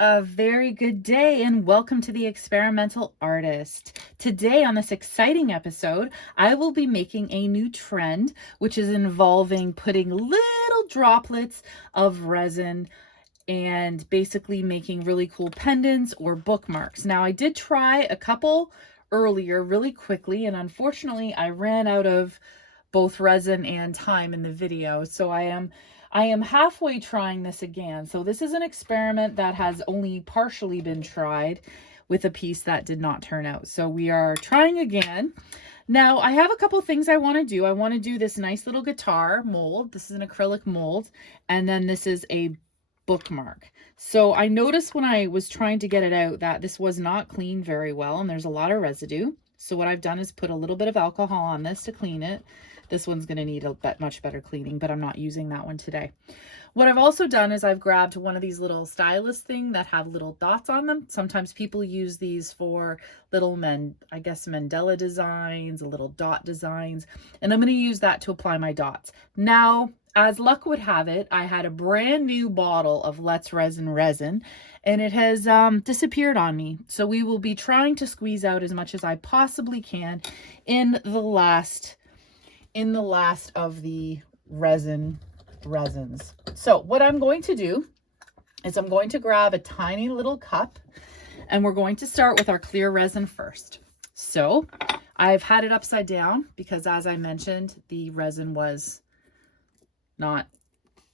A very good day and welcome to the Experimental Artist. Today on this exciting episode, I will be making a new trend, which is involving putting little droplets of resin and basically making really cool pendants or bookmarks. Now, I did try a couple earlier really quickly, and unfortunately, I ran out of both resin and time in the video. So I am halfway trying this again. So this is an experiment that has only partially been tried with a piece that did not turn out. So we are trying again. Now I have a couple things I want to do. I want to do this nice little guitar mold. This is an acrylic mold. And then this is a bookmark. So I noticed when I was trying to get it out that this was not cleaned very well and there's a lot of residue. So what I've done is put a little bit of alcohol on this to clean it. This one's going to need a much better cleaning, but I'm not using that one today. What I've also done is I've grabbed one of these little stylus thing that have little dots on them. Sometimes people use these for little mandala designs, little dot designs, and I'm going to use that to apply my dots. Now, as luck would have it, I had a brand new bottle of Let's Resin, and it has disappeared on me. So we will be trying to squeeze out as much as I possibly can in the last of the resins. So what I'm going to do is I'm going to grab a tiny little cup and we're going to start with our clear resin first. So I've had it upside down because, as I mentioned, the resin was not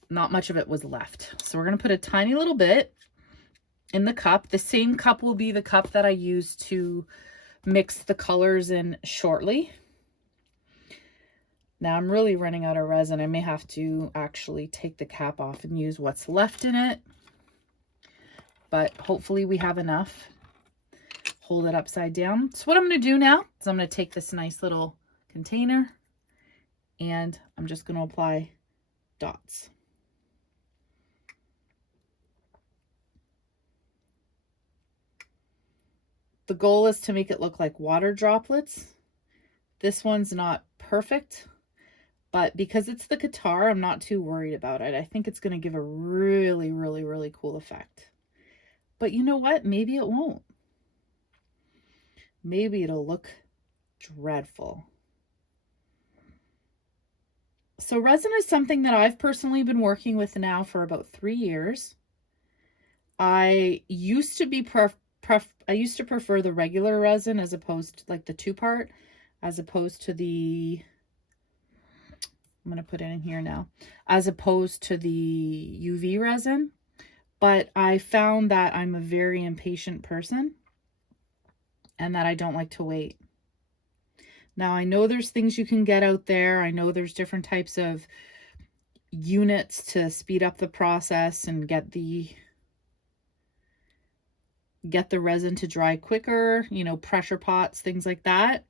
much of it was left. So we're going to put a tiny little bit in the cup. The same cup will be the cup that I use to mix the colors in shortly. Now I'm really running out of resin. I may have to actually take the cap off and use what's left in it, but hopefully we have enough. Hold it upside down. So what I'm going to do now is I'm going to take this nice little container and I'm just going to apply dots. The goal is to make it look like water droplets. This one's not perfect, but because it's the guitar, I'm not too worried about it. I think it's going to give a really, really, really cool effect. But you know what? Maybe it won't. Maybe it'll look dreadful. So resin is something that I've personally been working with now for about 3 years. I used to prefer the regular resin as opposed to like the 2-part, as opposed to the, I'm going to put it in here now, as opposed to the UV resin. But I found that I'm a very impatient person and that I don't like to wait. Now, I know there's things you can get out there. I know there's different types of units to speed up the process and get the resin to dry quicker, pressure pots, things like that.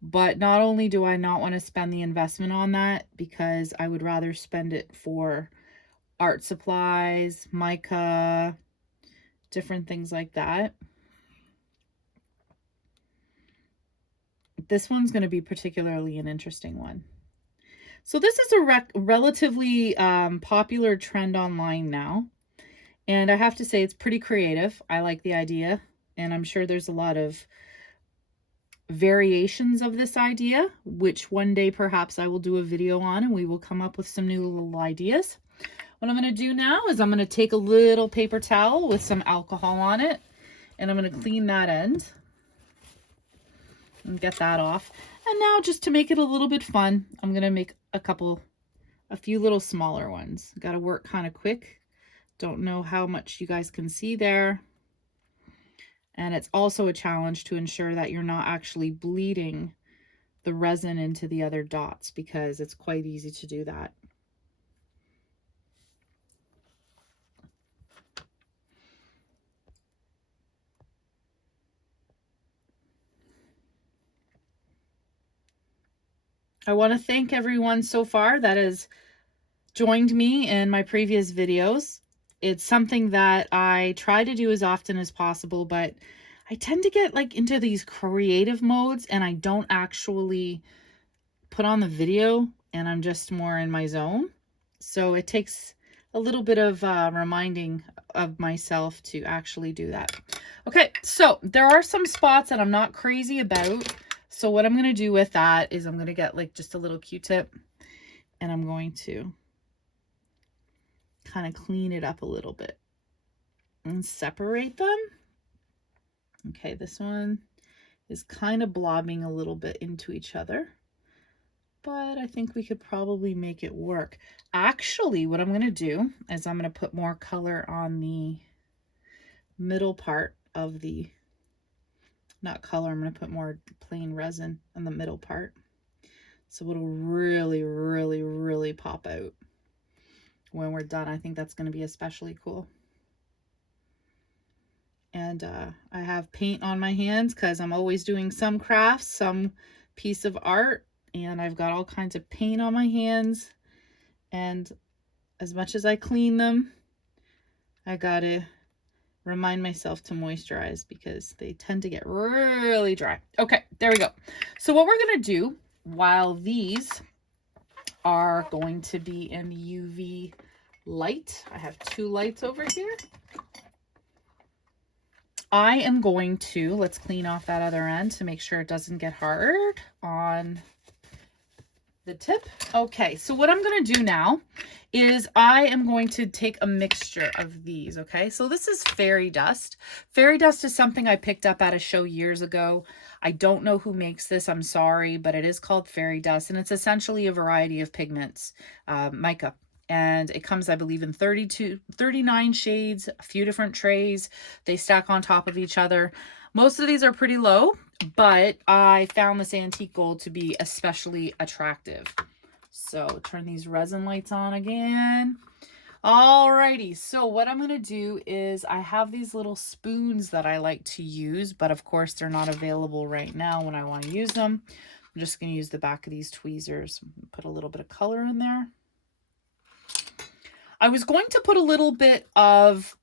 But not only do I not want to spend the investment on that, because I would rather spend it for art supplies, mica, different things like that. This one's going to be particularly an interesting one. So this is a relatively popular trend online now. And I have to say it's pretty creative. I like the idea. And I'm sure there's a lot of variations of this idea, which one day perhaps I will do a video on and we will come up with some new little ideas. What I'm going to do now is I'm going to take a little paper towel with some alcohol on it and I'm going to clean that end and get that off. And now, just to make it a little bit fun, I'm going to make a few little smaller ones. Got to work kind of quick. Don't know how much you guys can see there. And it's also a challenge to ensure that you're not actually bleeding the resin into the other dots, because it's quite easy to do that. I want to thank everyone so far that has joined me in my previous videos. It's something that I try to do as often as possible, but I tend to get like into these creative modes and I don't actually put on the video and I'm just more in my zone. So it takes a little bit of reminding of myself to actually do that. Okay, so there are some spots that I'm not crazy about. So what I'm going to do with that is I'm going to get like just a little Q-tip and I'm going to kind of clean it up a little bit and separate them. Okay, this one is kind of blobbing a little bit into each other, but I think we could probably make it work. Actually, what I'm going to do is I'm going to put more color on the middle part of the, not color, I'm going to put more plain resin on the middle part. So it'll really, really, really pop out when we're done. I think that's going to be especially cool. And I have paint on my hands because I'm always doing some crafts, some piece of art, and I've got all kinds of paint on my hands. And as much as I clean them, I gotta remind myself to moisturize because they tend to get really dry. Okay, there we go. So what we're gonna do while these are going to be in UV light, I have 2 lights over here. I am going to, let's clean off that other end to make sure it doesn't get hard on the tip. Okay, so what I'm going to do now is I am going to take a mixture of these, okay? So this is fairy dust. Fairy dust is something I picked up at a show years ago. I don't know who makes this, I'm sorry, but it is called fairy dust, and it's essentially a variety of pigments, mica. And it comes, I believe, in 39 shades, a few different trays. They stack on top of each other. Most of these are pretty low, but I found this antique gold to be especially attractive. So turn these resin lights on again. Alrighty, so what I'm going to do is I have these little spoons that I like to use, but of course they're not available right now when I want to use them. I'm just going to use the back of these tweezers. Put a little bit of color in there. I was going to put a little bit of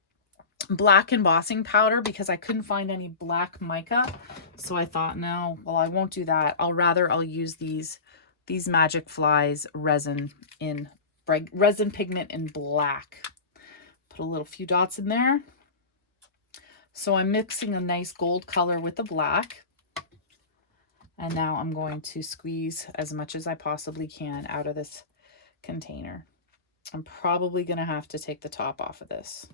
black embossing powder because I couldn't find any black mica. So I thought, no, well, I won't do that. I'll use these Magic Flies resin pigment in black. Put a little few dots in there. So I'm mixing a nice gold color with the black. And now I'm going to squeeze as much as I possibly can out of this container. I'm probably going to have to take the top off of this,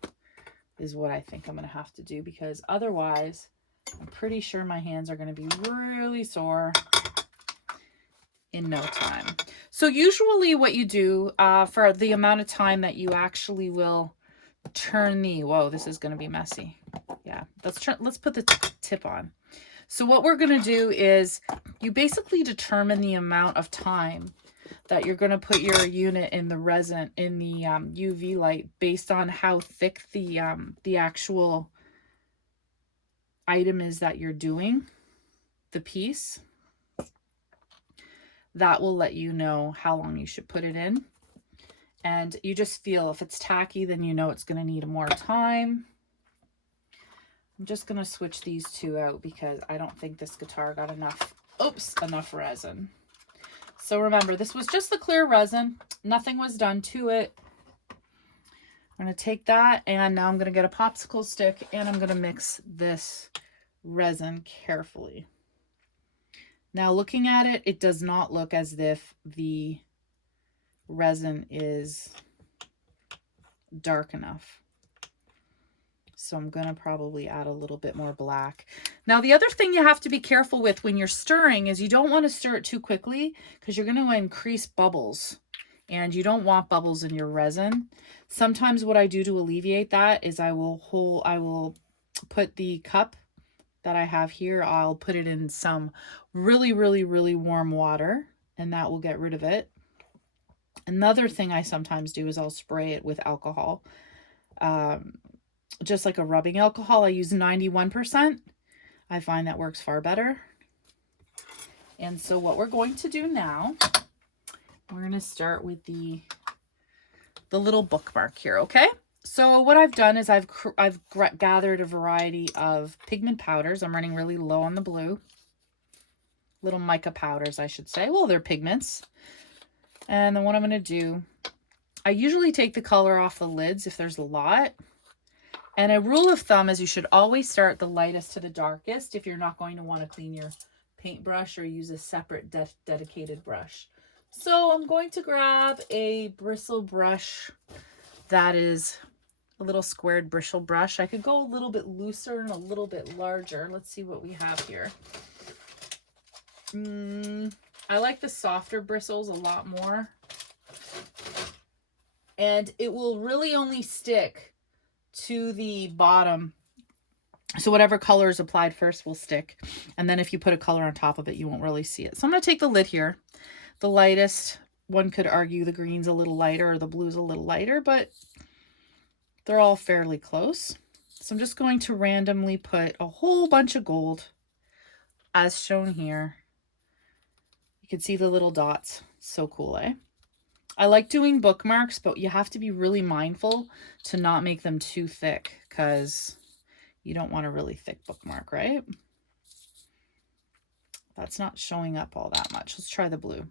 is what I think I'm going to have to do, because otherwise I'm pretty sure my hands are going to be really sore in no time. So usually what you do for the amount of time that you actually will turn the, whoa, this is going to be messy. Yeah, let's put the tip on. So what we're going to do is you basically determine the amount of time that you're going to put your unit in the resin, in the UV light, based on how thick the actual item is that you're doing, the piece. That will let you know how long you should put it in. And you just feel if it's tacky, then you know it's going to need more time. I'm just going to switch these two out because I don't think this guitar got enough resin. So remember, this was just the clear resin. Nothing was done to it. I'm going to take that, and now I'm going to get a popsicle stick, and I'm going to mix this resin carefully. Now, looking at it, it does not look as if the resin is dark enough. So I'm going to probably add a little bit more black. Now, the other thing you have to be careful with when you're stirring is you don't want to stir it too quickly because you're going to increase bubbles, and you don't want bubbles in your resin. Sometimes what I do to alleviate that is I will put the cup that I have here, I'll put it in some really, really, really warm water, and that will get rid of it. Another thing I sometimes do is I'll spray it with alcohol. Just like a rubbing alcohol, I use 91%. I find that works far better. And so what we're going to do now, we're going to start with the little bookmark here, okay? So what I've done is I've gathered a variety of pigment powders. I'm running really low on the blue. Little mica powders, I should say. Well, they're pigments. And then what I'm going to do I usually take the color off the lids if there's a lot. And a rule of thumb is you should always start the lightest to the darkest if you're not going to want to clean your paintbrush or use a separate dedicated brush. So I'm going to grab a bristle brush that is a little squared bristle brush. I could go a little bit looser and a little bit larger. Let's see what we have here. I like the softer bristles a lot more. And it will really only stick to the bottom. So whatever color is applied first will stick. And then if you put a color on top of it, you won't really see it. So I'm going to take the lid here. The lightest, one could argue the green's a little lighter or the blue's a little lighter, but they're all fairly close. So I'm just going to randomly put a whole bunch of gold as shown here. You can see the little dots. So cool, eh? I like doing bookmarks, but you have to be really mindful to not make them too thick because you don't want a really thick bookmark, right? That's not showing up all that much. Let's try the blue.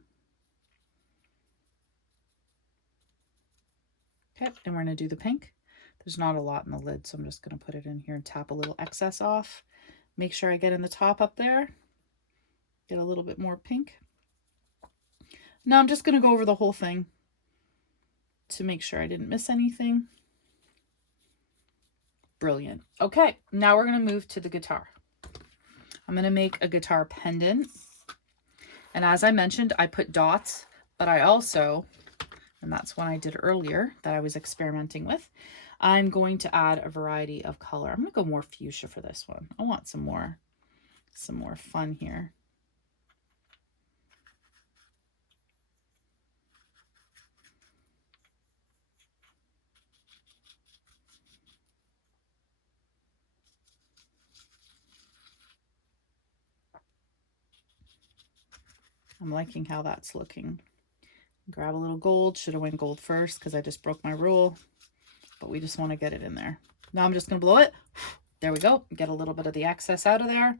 Okay, and we're going to do the pink. There's not a lot in the lid, so I'm just going to put it in here and tap a little excess off. Make sure I get in the top up there. Get a little bit more pink. Now I'm just going to go over the whole thing to make sure I didn't miss anything. Brilliant. Okay, now we're going to move to the guitar. I'm going to make a guitar pendant. And as I mentioned, I put dots, but I also, and that's one I did earlier that I was experimenting with, I'm going to add a variety of color. I'm going to go more fuchsia for this one. I want some more fun here. I'm liking how that's looking. Grab a little gold. Should have went gold first because I just broke my rule, but we just want to get it in there. Now I'm just going to blow it. There we go. Get a little bit of the excess out of there.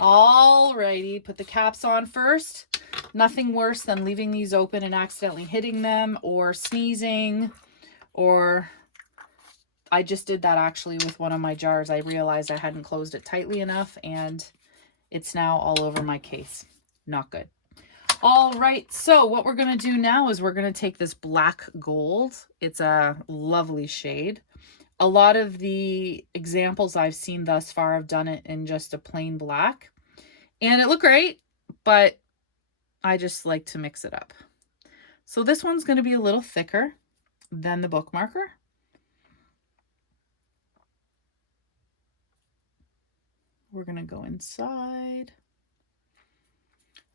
Alrighty, put the caps on first. Nothing worse than leaving these open and accidentally hitting them or sneezing, or I just did that actually with one of my jars. I realized I hadn't closed it tightly enough and it's now all over my case. Not good. All right, so what we're going to do now is we're going to take this black gold. It's a lovely shade. A lot of the examples I've seen thus far have done it in just a plain black. And it looked great, but I just like to mix it up. So this one's going to be a little thicker than the bookmarker. We're going to go inside.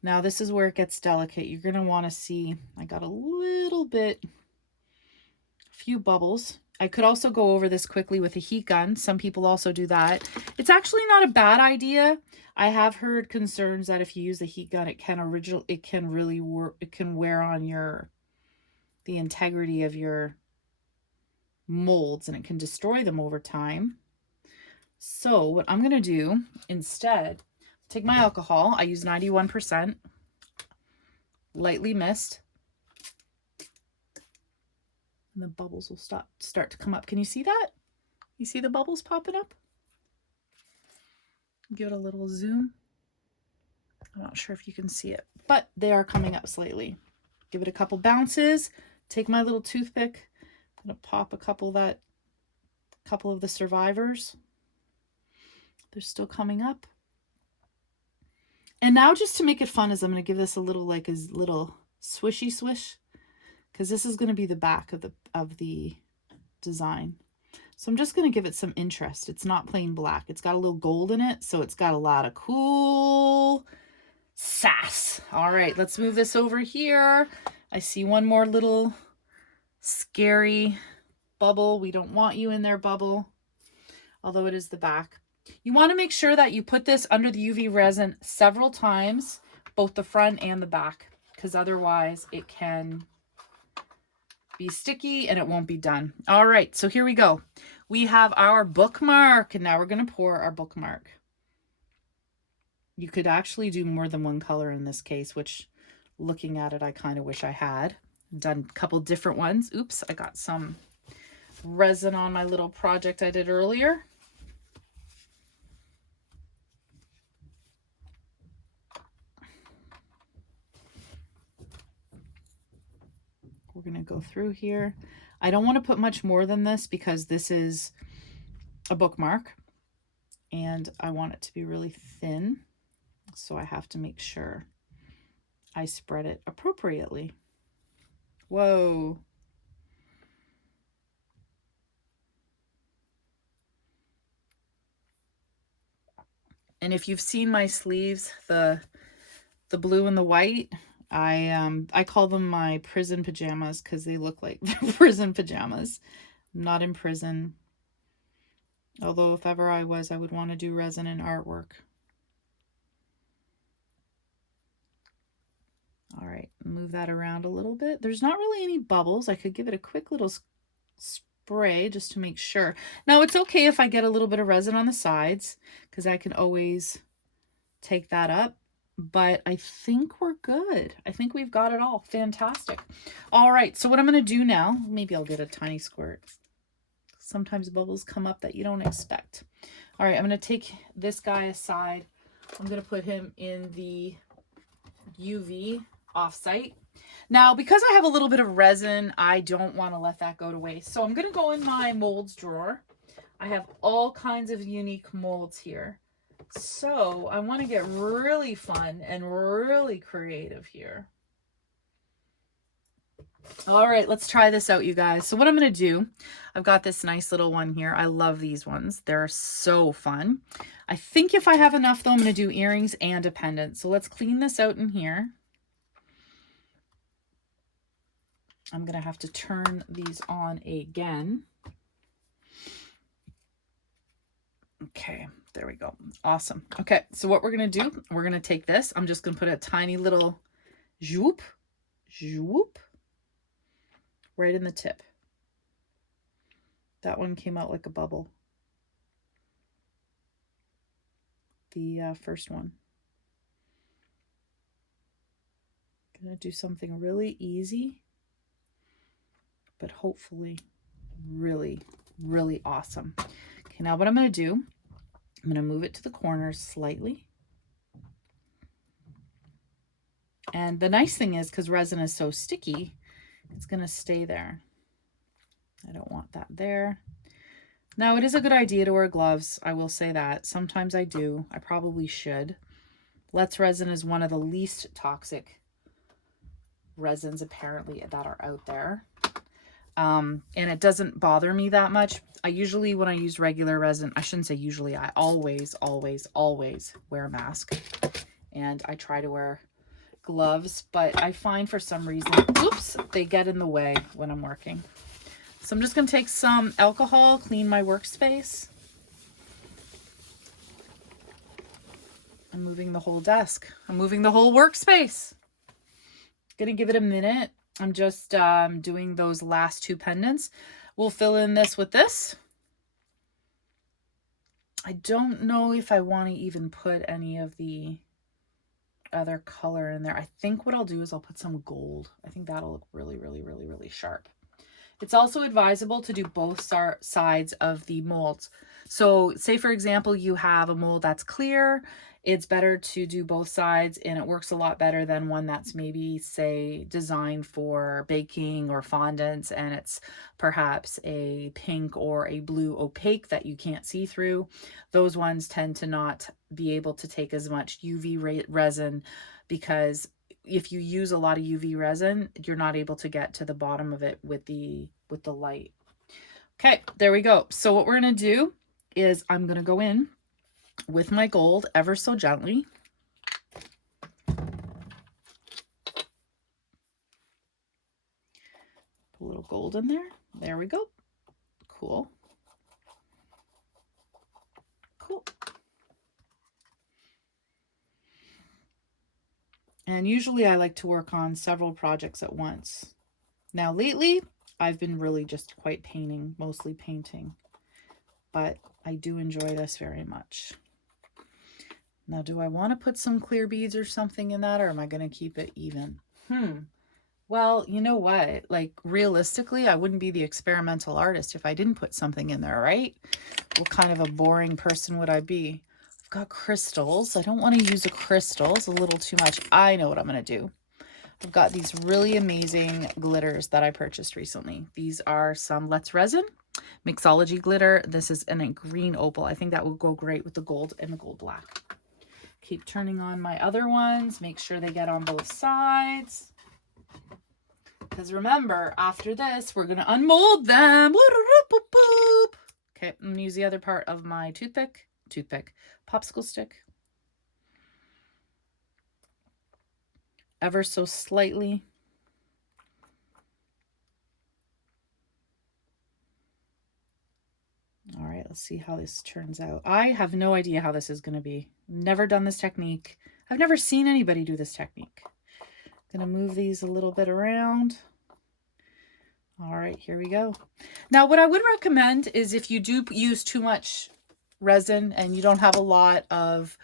Now this is where it gets delicate. You're going to want to see, I got a little bit, a few bubbles. I could also go over this quickly with a heat gun. Some people also do that. It's actually not a bad idea. I have heard concerns that if you use a heat gun, it can wear on the integrity of your molds and it can destroy them over time. So what I'm going to do instead, take my alcohol. I use 91%, lightly mist. And the bubbles will start to come up. Can you see that? You see the bubbles popping up? Give it a little zoom. I'm not sure if you can see it, but they are coming up slightly. Give it a couple bounces. Take my little toothpick. I'm going to pop a couple of the survivors. They're still coming up. And now just to make it fun is I'm going to give this a little swishy swish, because this is going to be the back of the design. So I'm just going to give it some interest. It's not plain black. It's got a little gold in it, so it's got a lot of cool sass. All right, let's move this over here. I see one more little scary bubble. We don't want you in there, bubble, although it is the back. You want to make sure that you put this under the UV resin several times, both the front and the back, because otherwise it can be sticky and it won't be done. All right, so here we go. We have our bookmark, and now we're going to pour our bookmark. You could actually do more than one color in this case, which looking at it, I kind of wish I had. I've done a couple different ones. Oops, I got some resin on my little project I did earlier. We're going to go through here. I don't want to put much more than this because this is a bookmark and I want it to be really thin. So I have to make sure I spread it appropriately. Whoa. And if you've seen my sleeves, the blue and the white, I call them my prison pajamas because they look like prison pajamas. I'm not in prison. Although if ever I was, I would want to do resin and artwork. All right, move that around a little bit. There's not really any bubbles. I could give it a quick little spray just to make sure. Now it's okay if I get a little bit of resin on the sides because I can always take that up. But I think we're good. I think we've got it all. Fantastic. All right, so what I'm going to do now, maybe I'll get a tiny squirt. Sometimes bubbles come up that you don't expect. All right, I'm going to take this guy aside. I'm going to put him in the UV offsite. Now, because I have a little bit of resin, I don't want to let that go to waste. So I'm going to go in my molds drawer. I have all kinds of unique molds here. So I want to get really fun and really creative here. All right, let's try this out, you guys. So what I'm going to do, I've got this nice little one here. I love these ones. They're so fun. I think if I have enough, though, I'm going to do earrings and a pendant. So let's clean this out in here. I'm going to have to turn these on again. Okay, there we go. Awesome. Okay, so what we're going to do, we're going to take this. I'm just going to put a tiny little zoop, zoop, right in the tip. That one came out like a bubble. The first one. Gonna do something really easy, but hopefully really, really awesome. Okay, now what I'm gonna do, I'm gonna move it to the corners slightly. And the nice thing is, because resin is so sticky, it's gonna stay there. I don't want that there. Now, it is a good idea to wear gloves. I will say that. Sometimes I do. I probably should. Let's Resin is one of the least toxic resins, apparently, that are out there. And it doesn't bother me that much. I usually, when I use regular resin, I shouldn't say usually, I always wear a mask. And I try to wear gloves, but I find for some reason, oops, they get in the way when I'm working. So I'm just going to take some alcohol, clean my workspace. I'm moving the whole desk. I'm moving the whole workspace. Gonna give it a minute. I'm just doing those last two pendants. We'll fill in this with this. I don't know if I want to even put any of the other color in there. I think what I'll do is I'll put some gold. I think that'll look really, really, really, really sharp. It's also advisable to do both sides of the molds. So say, for example, you have a mold that's clear. It's better to do both sides, and it works a lot better than one that's maybe, say, designed for baking or fondants, and it's perhaps a pink or a blue opaque that you can't see through. Those ones tend to not be able to take as much UV resin, because if you use a lot of UV resin, you're not able to get to the bottom of it with the light. Okay, there we go. So what we're going to do is I'm going to go in with my gold ever so gently. Put a little gold in there. There we go. Cool. Cool. And usually I like to work on several projects at once. Now lately, I've been really just quite painting, mostly painting, but I do enjoy this very much. Now, do I want to put some clear beads or something in that, or am I going to keep it even? Well, you know what? Like, realistically, I wouldn't be the experimental artist if I didn't put something in there, right? What kind of a boring person would I be? I've got crystals. I don't want to use a crystal. It's a little too much. I know what I'm going to do. I've got these really amazing glitters that I purchased recently. These are some Let's Resin mixology glitter. This is in a green opal. I think that will go great with the gold and the gold black. Keep turning on my other ones. Make sure they get on both sides. Because remember, after this, we're going to unmold them. Okay, I'm going to use the other part of my toothpick, popsicle stick. Ever so slightly. All right, let's see how this turns out. I have no idea how this is going to be. Never done this technique. I've never seen anybody do this technique. Gonna move these a little bit around. All right, here we go. Now, what I would recommend is if you do use too much resin and you don't have a lot of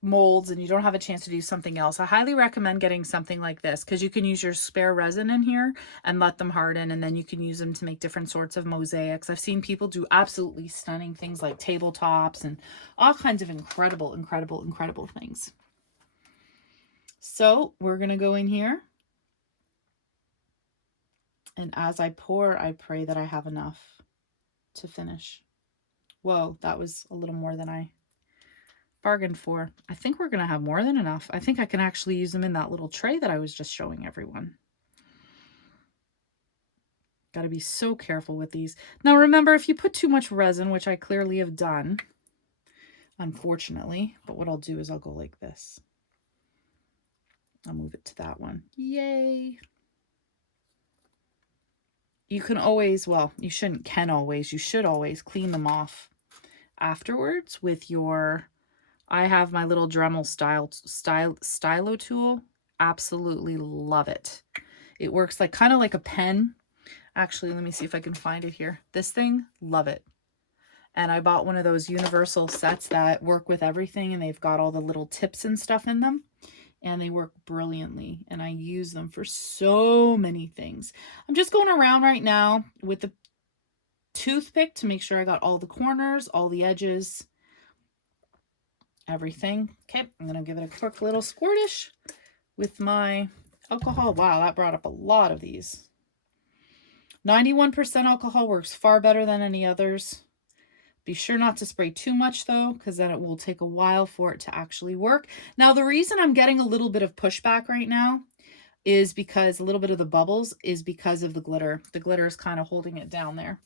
molds and you don't have a chance to do something else, I highly recommend getting something like this, because you can use your spare resin in here and let them harden, and then you can use them to make different sorts of mosaics. I've seen people do absolutely stunning things like tabletops and all kinds of incredible things. So we're going to go in here. And as I pour, I pray that I have enough to finish. Whoa, that was a little more than I bargained for. I think we're going to have more than enough. I think I can actually use them in that little tray that I was just showing everyone. Got to be so careful with these. Now remember, if you put too much resin, which I clearly have done, unfortunately, but what I'll do is I'll go like this. I'll move it to that one. Yay! You can always, well, you shouldn't can always, you should always clean them off afterwards with your, I have my little Dremel stylo tool. Absolutely love it. It works like kind of like a pen. Actually, let me see if I can find it here. This thing, love it. And I bought one of those universal sets that work with everything, and they've got all the little tips and stuff in them. And they work brilliantly, and I use them for so many things. I'm just going around right now with the toothpick to make sure I got all the corners, all the edges, everything. Okay, I'm going to give it a quick little squirtish with my alcohol. Wow, that brought up a lot of these. 91% alcohol works far better than any others. Be sure not to spray too much though, because then it will take a while for it to actually work. Now, the reason I'm getting a little bit of pushback right now is because a little bit of the bubbles is because of the glitter. The glitter is kind of holding it down there.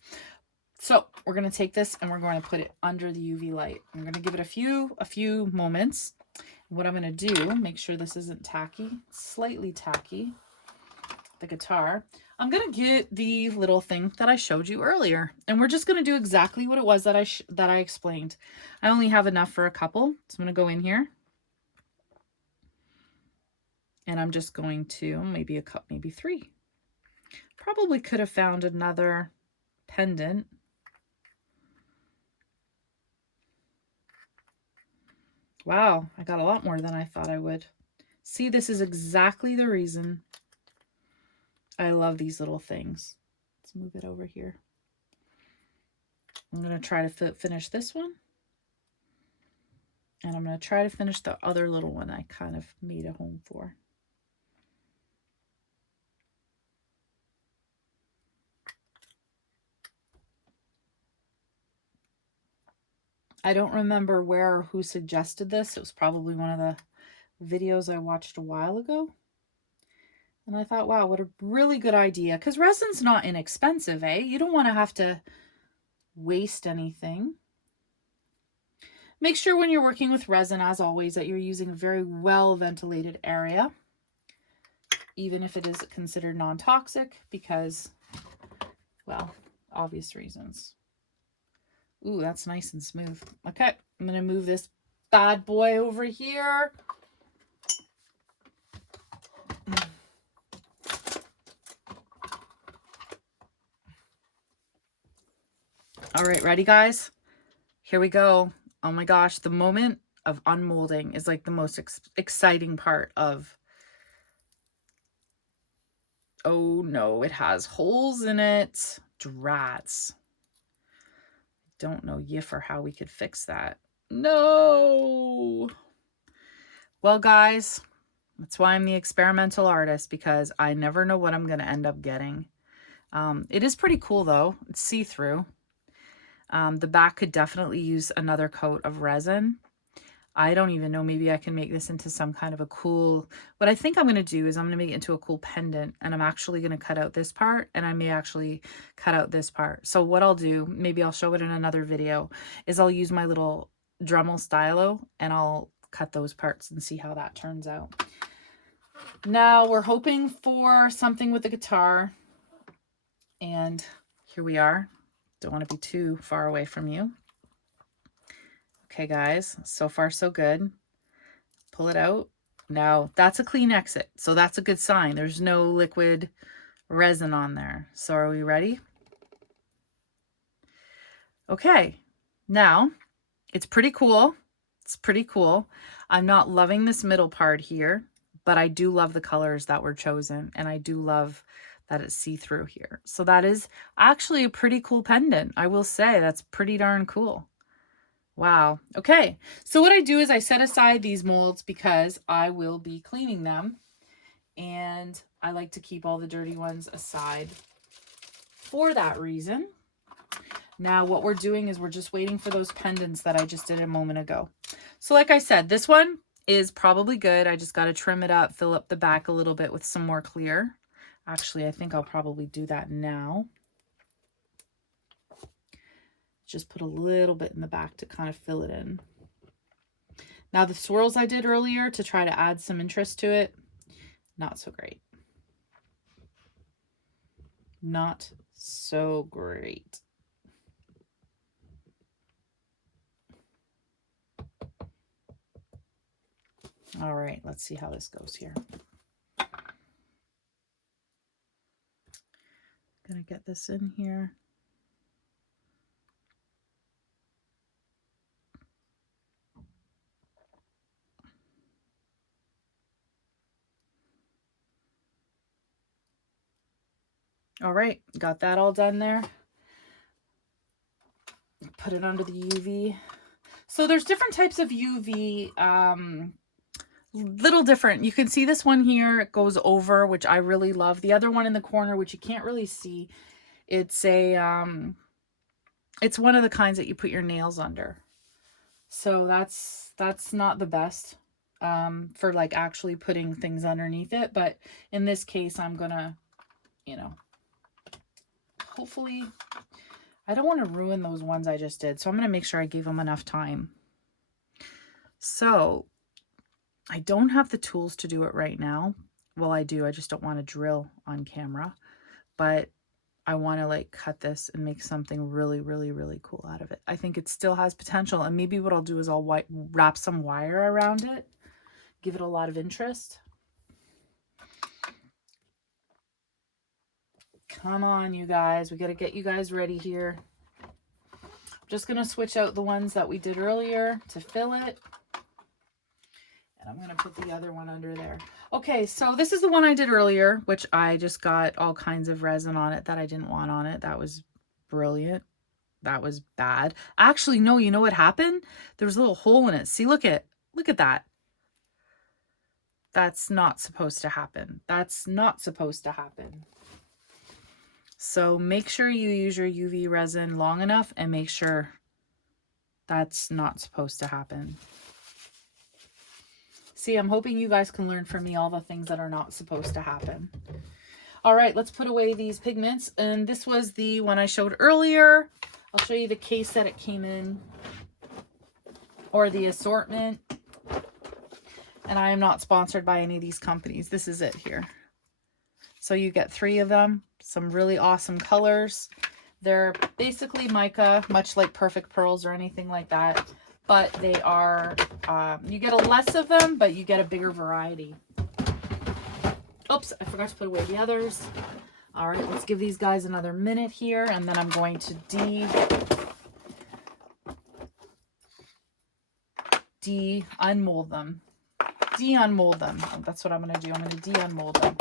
So we're going to take this and we're going to put it under the UV light. I'm going to give it a few moments. What I'm going to do, make sure this isn't tacky, slightly tacky, the guitar. I'm going to get the little thing that I showed you earlier, and we're just going to do exactly what it was that I explained. I only have enough for a couple, so I'm going to go in here, and I'm just going to maybe a cup, maybe 3. Probably could have found another pendant. Wow, I got a lot more than I thought I would. See, this is exactly the reason I love these little things. Let's move it over here. I'm going to try to finish this one. And I'm going to try to finish the other little one I kind of made a home for. I don't remember where or who suggested this. It was probably one of the videos I watched a while ago. And I thought, wow, what a really good idea. Because resin's not inexpensive, eh? You don't want to have to waste anything. Make sure when you're working with resin, as always, that you're using a very well ventilated area, even if it is considered non-toxic, because, well, obvious reasons. Ooh, that's nice and smooth. Okay, I'm going to move this bad boy over here. All right, ready, guys? Here we go. Oh my gosh, the moment of unmolding is like the most exciting part of Oh no, it has holes in it. Drats. Don't know if or how we could fix that. No. Well, guys, that's why I'm the experimental artist, because I never know what I'm going to end up getting. It is pretty cool though. It's see-through. The back could definitely use another coat of resin. I don't even know, maybe I can make this into some kind of a cool, what I think I'm going to do is I'm going to make it into a cool pendant, and I'm actually going to cut out this part, and I may actually cut out this part. So what I'll do, maybe I'll show it in another video, is I'll use my little Dremel stylo and I'll cut those parts and see how that turns out. Now we're hoping for something with the guitar, and here we are. Don't want to be too far away from you. Okay, guys, so far so good. Pull it out. Now, that's a clean exit, so that's a good sign. There's no liquid resin on there. So are we ready? Okay, now, it's pretty cool. It's pretty cool. I'm not loving this middle part here, but I do love the colors that were chosen, and I do love that it's see-through here. So that is actually a pretty cool pendant. I will say that's pretty darn cool. Wow. Okay. So what I do is I set aside these molds because I will be cleaning them, and I like to keep all the dirty ones aside for that reason. Now what we're doing is we're just waiting for those pendants that I just did a moment ago. So like I said, this one is probably good. I just got to trim it up, fill up the back a little bit with some more clear. Actually, I think I'll probably do that now. Just put a little bit in the back to kind of fill it in. Now the swirls I did earlier to try to add some interest to it, not so great. Not so great. All right, let's see how this goes here. Gonna get this in here. All right, got that all done there. Put it under the UV. So there's different types of UV, little different. You can see this one here, it goes over, which I really love. The other one in the corner, which you can't really see, it's a, it's one of the kinds that you put your nails under. So that's not the best for like actually putting things underneath it. But in this case, I'm gonna, you know, hopefully, I don't want to ruin those ones I just did. So I'm going to make sure I gave them enough time. So I don't have the tools to do it right now. Well, I do. I just don't want to drill on camera. But I want to like cut this and make something really, really, really cool out of it. I think it still has potential. And maybe what I'll do is I'll wrap some wire around it. Give it a lot of interest. Come on, you guys. We got to get you guys ready here. I'm just going to switch out the ones that we did earlier to fill it. And I'm going to put the other one under there. Okay, so this is the one I did earlier, which I just got all kinds of resin on it that I didn't want on it. That was brilliant. That was bad. Actually, no, you know what happened? There was a little hole in it. See, look at that. That's not supposed to happen. That's not supposed to happen. So make sure you use your UV resin long enough and make sure that's not supposed to happen. See, I'm hoping you guys can learn from me all the things that are not supposed to happen. All right, let's put away these pigments. And this was the one I showed earlier. I'll show you the case that it came in, or the assortment. And I am not sponsored by any of these companies. This is it here. So you get 3 of them, some really awesome colors. They're basically mica, much like Perfect Pearls or anything like that. But they are, you get a less of them, but you get a bigger variety. Oops, I forgot to put away the others. All right, let's give these guys another minute here, and then I'm going to unmold them. de-unmold them. That's what I'm going to do. I'm going to de-unmold them.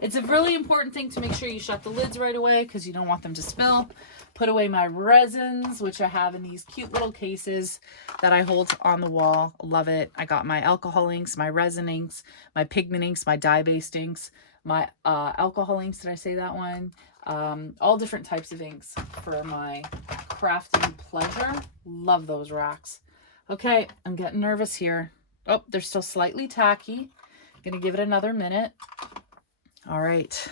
It's a really important thing to make sure you shut the lids right away because you don't want them to spill. Put away my resins, which I have in these cute little cases that I hold on the wall. Love it. I got my alcohol inks, my resin inks, my pigment inks, my dye-based inks, my alcohol inks. Did I say that one? All different types of inks for my crafting pleasure. Love those racks. Okay, I'm getting nervous here. Oh, they're still slightly tacky. Gonna give it another minute. All right.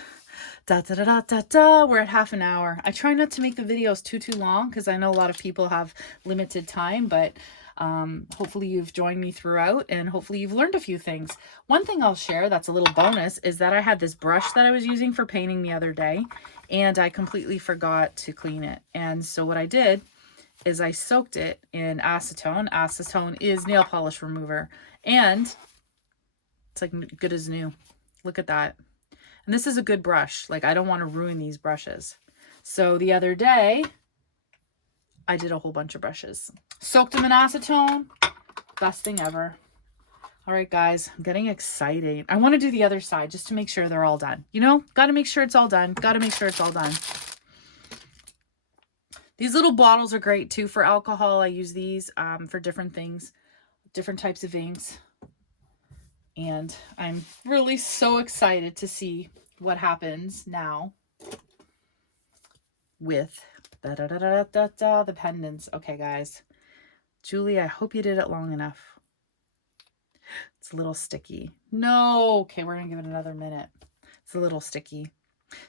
We're at half an hour. I try not to make the videos too long because I know a lot of people have limited time, but hopefully you've joined me throughout and hopefully you've learned a few things. One thing I'll share that's a little bonus is that I had this brush that I was using for painting the other day and I completely forgot to clean it. And so what I did is I soaked it in acetone. Acetone is nail polish remover and it's like good as new. Look at that. And this is a good brush. Like, I don't want to ruin these brushes. So the other day, I did a whole bunch of brushes. Soaked them in acetone. Best thing ever. All right, guys, I'm getting excited. I want to do the other side just to make sure they're all done. You know, got to make sure it's all done. Got to make sure it's all done. These little bottles are great too for alcohol. I use these for different things, different types of inks. And I'm really so excited to see what happens now with the pendants. Okay, guys. Julie, I hope you did it long enough. It's a little sticky. No. Okay, we're going to give it another minute. It's a little sticky.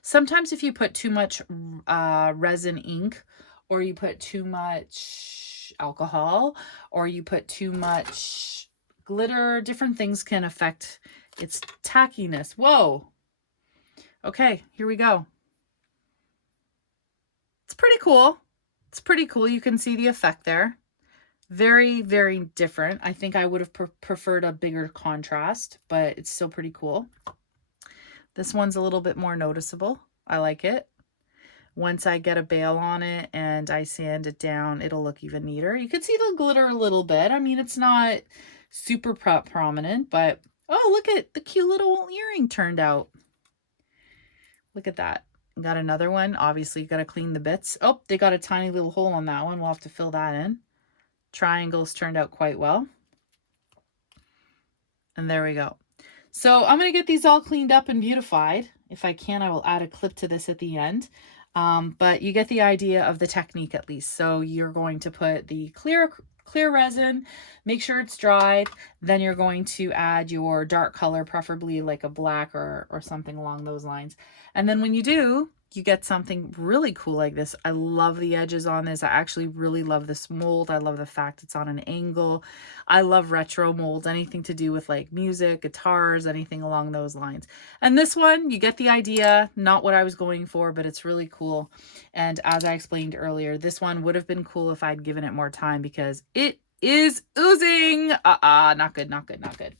Sometimes if you put too much resin ink or you put too much alcohol or you put too much glitter, different things can affect its tackiness. Whoa. Okay, here we go. It's pretty cool. It's pretty cool. You can see the effect there. Very, very different. I think I would have preferred a bigger contrast, but it's still pretty cool. This one's a little bit more noticeable. I like it. Once I get a bail on it and I sand it down, it'll look even neater. You can see the glitter a little bit. I mean, it's not super prominent, but oh, look at the cute little earring turned out. Look at that. Got another one. Obviously, you got to clean the bits. Oh, they got a tiny little hole on that one. We'll have to fill that in. Triangles turned out quite well. And there we go. So I'm going to get these all cleaned up and beautified. If I can, I will add a clip to this at the end. But you get the idea of the technique at least. So you're going to put the clear resin, make sure it's dried. Then you're going to add your dark color, preferably like a black or something along those lines. And then when you do, you get something really cool like this. I love the edges on this. I actually really love this mold. I love the fact it's on an angle. I love retro molds, anything to do with like music, guitars, anything along those lines. And this one, you get the idea, not what I was going for, but it's really cool. And as I explained earlier, this one would have been cool if I'd given it more time because it is oozing. Not good, not good, not good.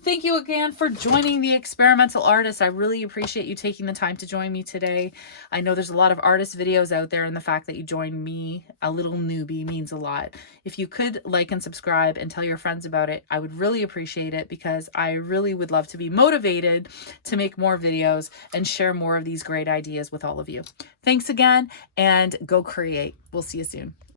Thank you again for joining the Experimental Artist. I really appreciate you taking the time to join me today. I know there's a lot of artist videos out there, and the fact that you joined me, a little newbie, means a lot. If you could like and subscribe and tell your friends about it, I would really appreciate it because I really would love to be motivated to make more videos and share more of these great ideas with all of you. Thanks again, and go create. We'll see you soon.